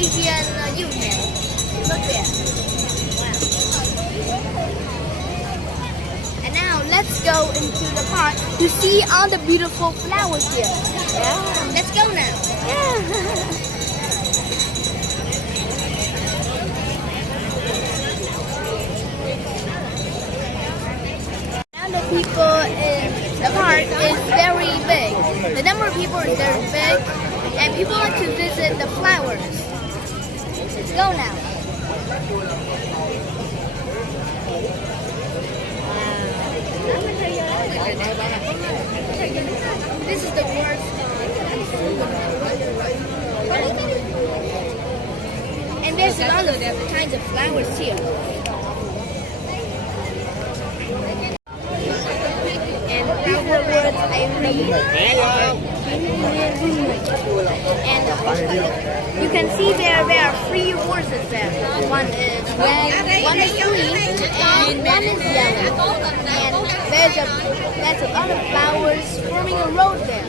Asian Union. Look there. Wow. And now let's go into the park to see all the beautiful flowers here. Yeah. Let's go now. Yeah. The people in the park is very big. The number of people is very big, and people like to visit the flowers. Let's go now. This is the worst. And there's a lot of kinds of flowers here. Words I read and you can see there are three horses there. One is red, one is green, and one is yellow. And there's a lot of flowers forming a road there.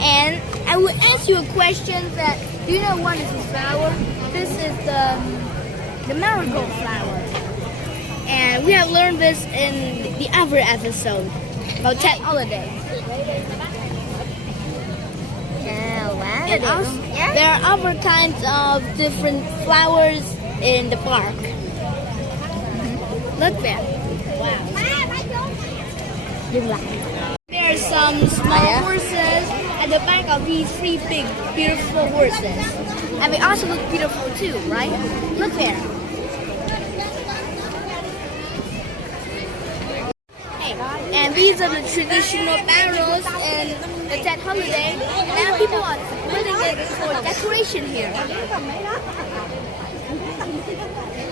And I will ask you a question that, do you know what is this flower? This is the marigold flower. And we have learned this in the other episode about Tet holiday. And also, there are other kinds of different flowers in the park. Look there. Wow. There are some small horses at the back of these three big, beautiful horses. And they also look beautiful too, right? Look there. And these are the traditional barrels in the Tet holiday. Now people are putting it for decoration here.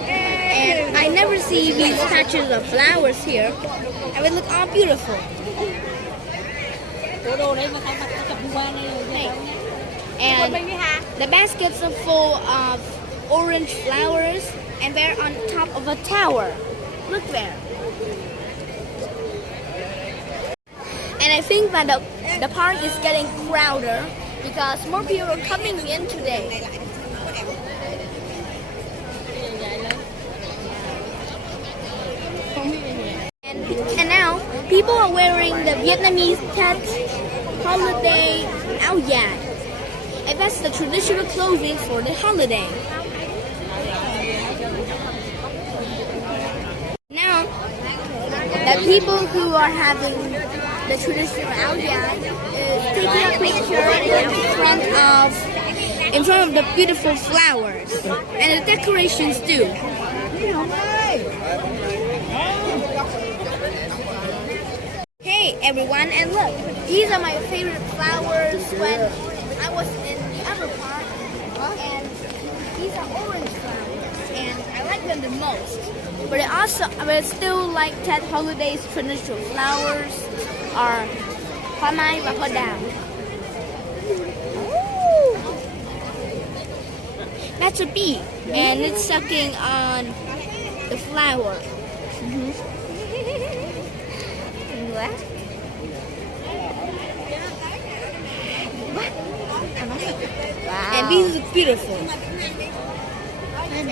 And I never see these patches of flowers here. And they look all beautiful. And the baskets are full of orange flowers, and they're on top of a tower. Look there. And I think that the park is getting crowded because more people are coming in today. And now people are wearing the Vietnamese Tet holiday áo dài. And that's the traditional clothing for the holiday. Now, the people who are having the traditional áo dài is taking a picture in front of the beautiful flowers and the decorations too. Hey everyone, and look, these are my favorite flowers when I was in the other park, and these are orange flowers, and I like them the most. But I still like Tet Holiday's traditional flowers are hoa mai và hoa đào. That's a bee, and it's sucking on the flower. Wow. And these are beautiful. And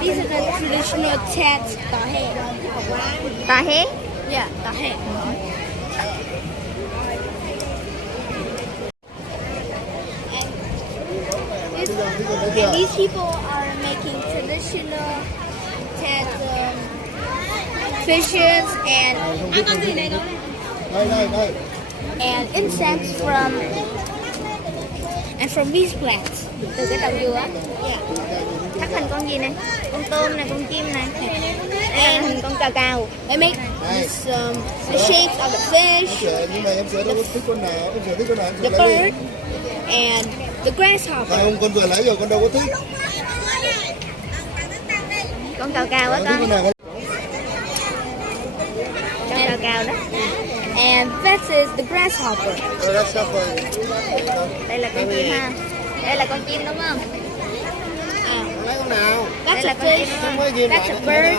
these are the traditional Tet tahe. Tahe? Yeah, tahe. And these people are making traditional Tet fishes and insects from these plants. Từ cái đầu dừa. Thắt thành con gì này? Con tôm này, con chim này. And hình con cào cào. They make the shapes of the fish, the bird, and the grasshopper. Không, con vừa lấy rồi, con đâu có thích. Con cào cào á con. Con cào cào đó. And that is the grasshopper. Đây là con chim ha. Đây là con chim đúng không? Lấy con nào? That's a fish. That's a bird.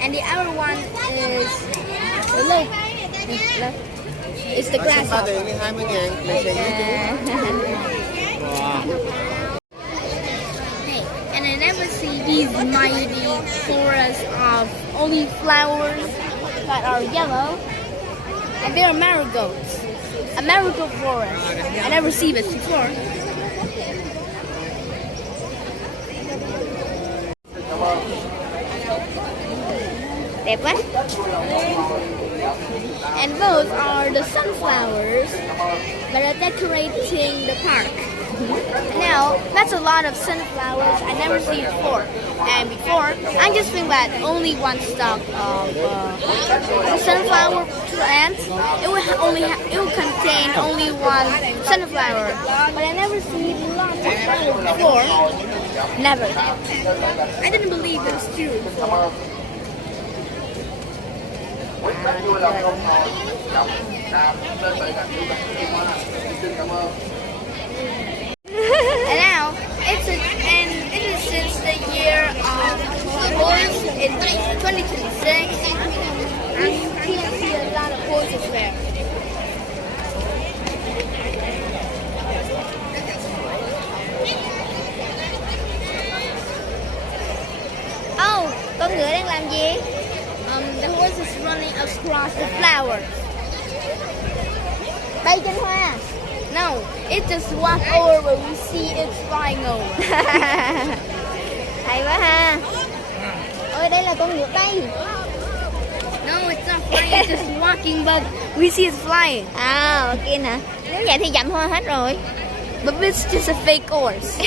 And the other one is the low. It's the grasshopper. Hey, and I never see these mighty forests of only flowers that are yellow. And they are marigolds. A marigold forest. I never seen this before. Đẹp quá. And those are the sunflowers that are decorating the park. Now, that's a lot of sunflowers I never seen before. And before, I just think that only one stalk of sunflower plant, it would contain only one sunflower. But I never seen lots of flowers before. Never. I didn't believe it was true. And now it is since the year of the horse in 2026. You can see a lot of horses there. Oh, con ngựa đang làm gì? The horse is running across the flowers. Bay trên hoa. No, it just walked over where we see it flying over. Hay quá ha. Ôi, đây là con ngựa bay. No, it's not flying, it's just walking, but we see it's flying. À, ok nè. Nếu vậy thì dặm hoa hết rồi. But it's just a fake horse.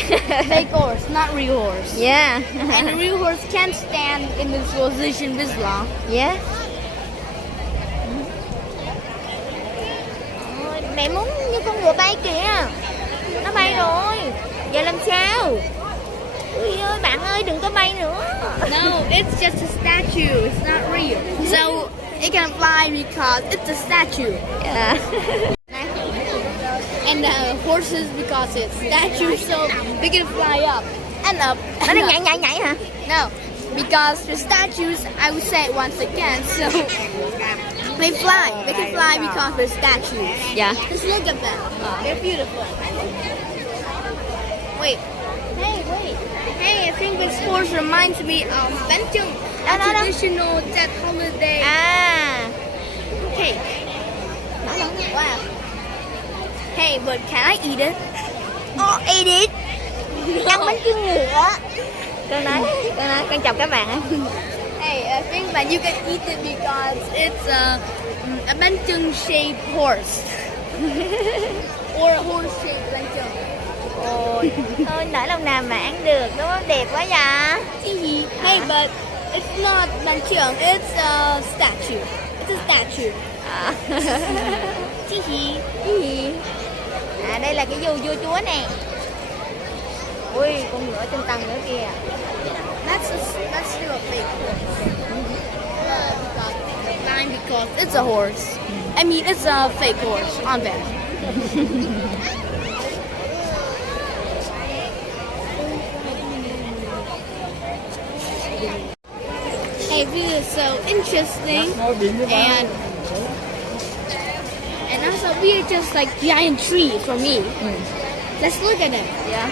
Fake horse, not real horse. Yeah. And the real horse can't stand in this position this long. Yeah. Mẹ muốn như con ngựa bay kìa. Nó bay rồi. Giờ làm sao? Ôi ơi, bạn ơi, đừng có bay nữa. No, it's just a statue. It's not real. So it can fly because it's a statue. Yeah. And the horses, because it's statue, so they can fly up and up. Nó nhảy hả? No, because the statues, I would say it once again, so they fly. They can fly because they're statues. Yeah. Just look at them. They're beautiful. Wait. Hey, I think this horse reminds me of bánh chưng, a traditional Tet holiday cake. Wow. Hey, but can I eat it? Oh, eat it. Ăn bánh chưng ngựa. Con chào các bạn á. Hey, I think that you can eat it because it's a bánh chưng shaped horse. Or a horse shaped bánh chưng. Ôi, thôi nở lòng nào mà ăn được, đúng không? Đẹp quá vậy. Hey, but it's not bánh chưng, it's a statue. It's a statue. À, đây là cái vua chúa nè. Ui, con ngựa trên tầng nữa kìa. That's still a fake horse. Because it's a horse. I mean, it's a fake horse on there. Hey, this is so interesting, and also we're just like giant trees for me. Let's look at them. Yeah.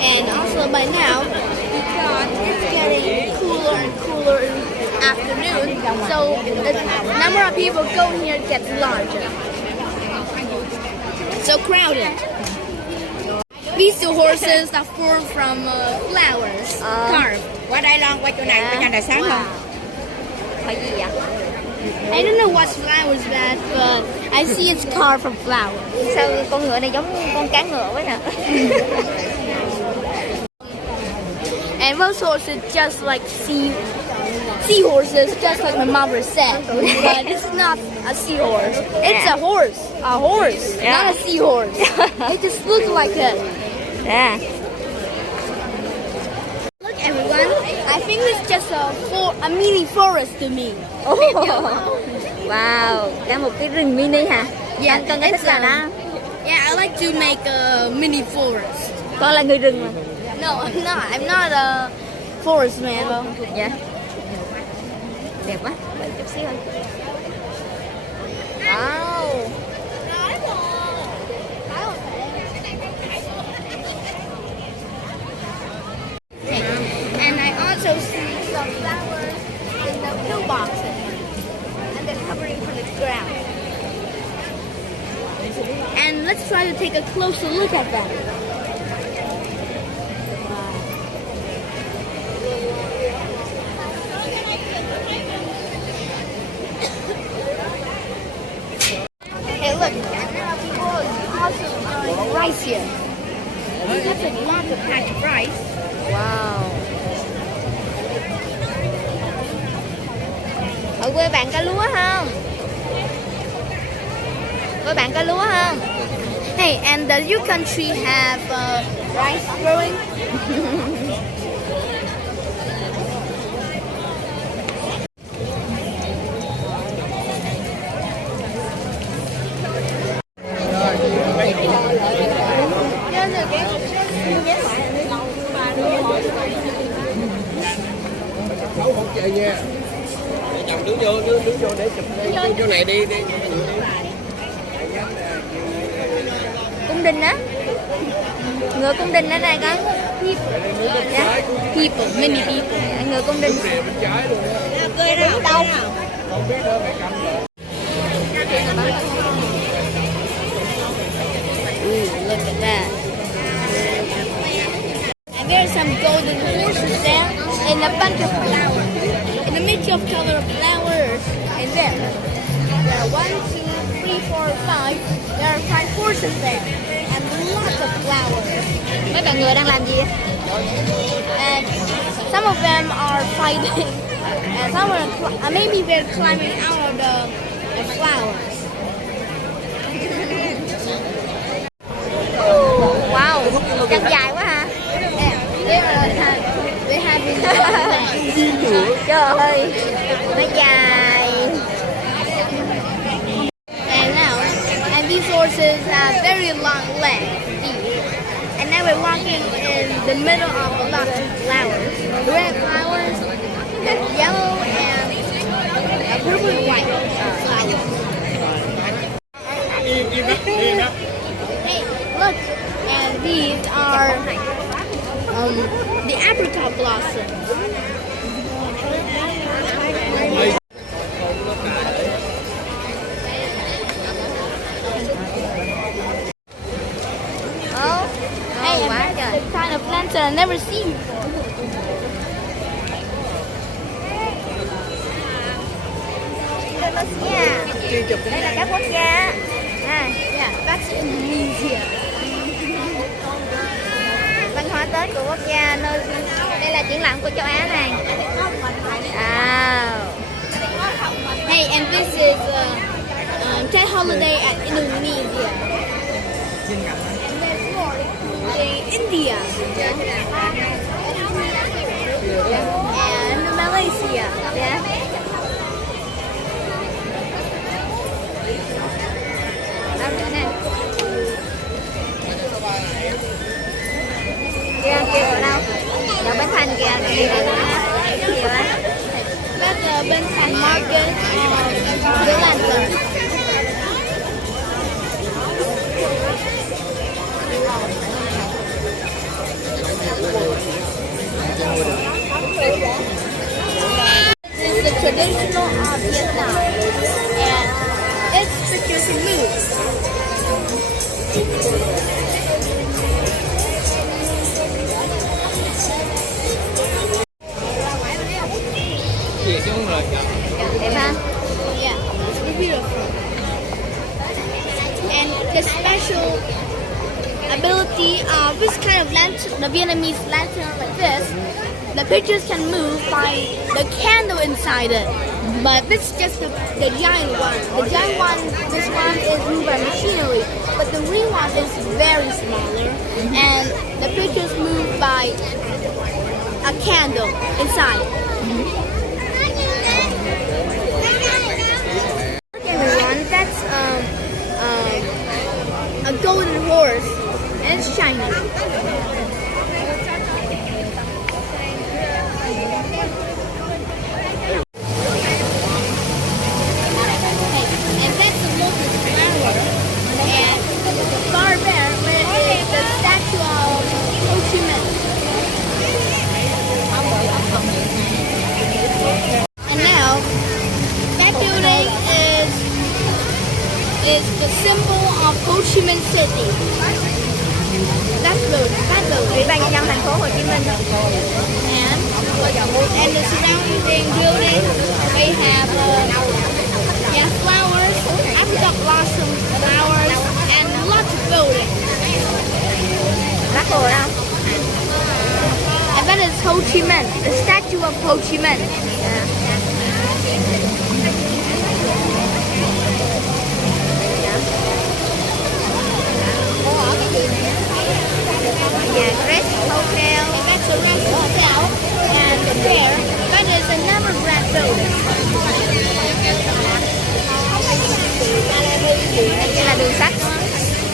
And also by now, because it's getting cooler and cooler in the afternoon, so the number of people going here gets larger. So crowded. These two horses are formed from flowers, carved. Qua đây Long, qua chỗ này, qua nhà này sáng không? Phải gì vậy? I don't know what flower is that, but I see it's carved from flowers. Sao con ngựa này giống con cá ngựa quá nè. And those horses just like seahorses, just like my mother said. But it's not a seahorse. It's a horse. A horse, not a seahorse. It just looks like it. Yeah. Look, everyone. I think it's just a mini forest to me. Wow, cả một cái rừng mini hả? Anh con có thích làm đó? Yeah, I like to make a mini forest. Con là người rừng mà. No, I'm not. I'm not a forest man though. Dạ. Đẹp quá. Đợi chút xíu thôi. Wow. And I also see some flowers in the pillboxes, and they're covering from the ground. And let's try to take a closer look at them. Hey, look, people are also growing rice here. That's a lot of patch of rice. Wow. Ở quê bạn có lúa không? Quê bạn có lúa không? Hey, and does your country have rice growing? Không chạy nha. Chồng đứng vô để chụp chỗ này đi. Cung đình á. Ngựa cung đình ở đây con. Yeah. People, many people. Dạ, ngựa cung đình. Bên trái luôn á. Cười đâu đâu. Không biết đâu mày cầm rồi. Ooh, look at that. And there's some golden horses there and a bunch of flowers. In the midst of color of flowers, and there are 1, 2, 3, 4, 5. There are 5 horses there, and lots of flowers. Mấy bạn ngựa đang làm gì? And some of them are fighting, and some are maybe they're climbing out of the flowers. Wow, chân dài quá ha. They have been Trời ơi, nó dài. and these horses have very long legs. And now we're walking in the middle of a lot of flowers. Red flowers, yellow, and purple and white flowers. Hey, look, and these are the apricot blossoms. Ồ, Hey, quá and trời. that's the kind of plants that I've never seen before. Indonesia. Đây là các quốc gia. À, Yeah, that's Indonesia. văn hóa Tết của quốc gia nơi đây là triển lãm của châu Á này. À, Hey, and this is Tet holiday at Indonesia. And there's more, including India. And Malaysia. dạ. Đâu nữa nè. Kia ở đâu? Ở Bến Thành kìa, nhiều á. That's the Bentang Market of Vietnam. This is the traditional of Vietnam, and its pictures can move. Về xuống rồi. Đẹp ha? Yeah, it's beautiful. And the special ability of this kind of lantern, the Vietnamese lantern like this, the pictures can move by the candle inside it. But this is just the giant one. The giant one, this one is moved by machinery. But the real one is very smaller. And the pictures move by a candle inside. Everyone, that's golden horse, and it's shiny. And that's the lotus flower. And far there is the statue of Ho Chi Minh. And now, that building is the symbol of Ho Chi Minh City. That building. Ủy ban nhân dân thành phố Hồ Chí Minh. And the surrounding building, they have flowers, Africa blossom flowers, and lots of buildings. Lá cờ đâu? And that is Ho Chi Minh, the statue of Ho Chi Minh. Yeah, Rest Hotel. And that's the rest hotel. And there, that is another brand building. Đây là đường sắt.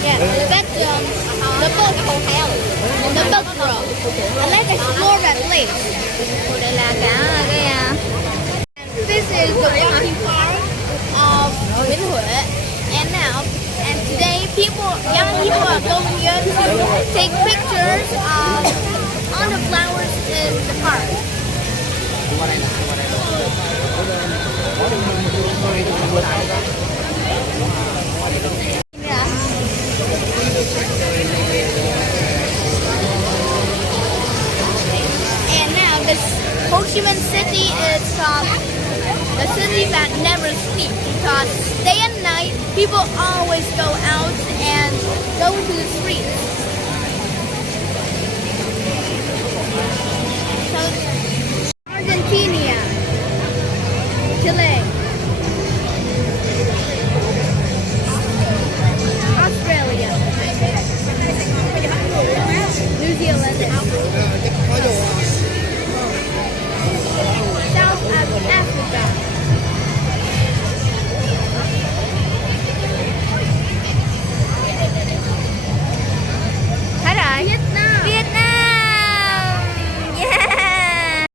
Yeah, that's the book hotel. The book road. And let's explore that place. Đây là cả cái This is the walking park of Nguyen Hue. And today young people are going here to take pictures on the flowers in the park. Yeah. And now this Ho Chi Minh City is the city that never sleeps, because day and night people always go out and go to the streets.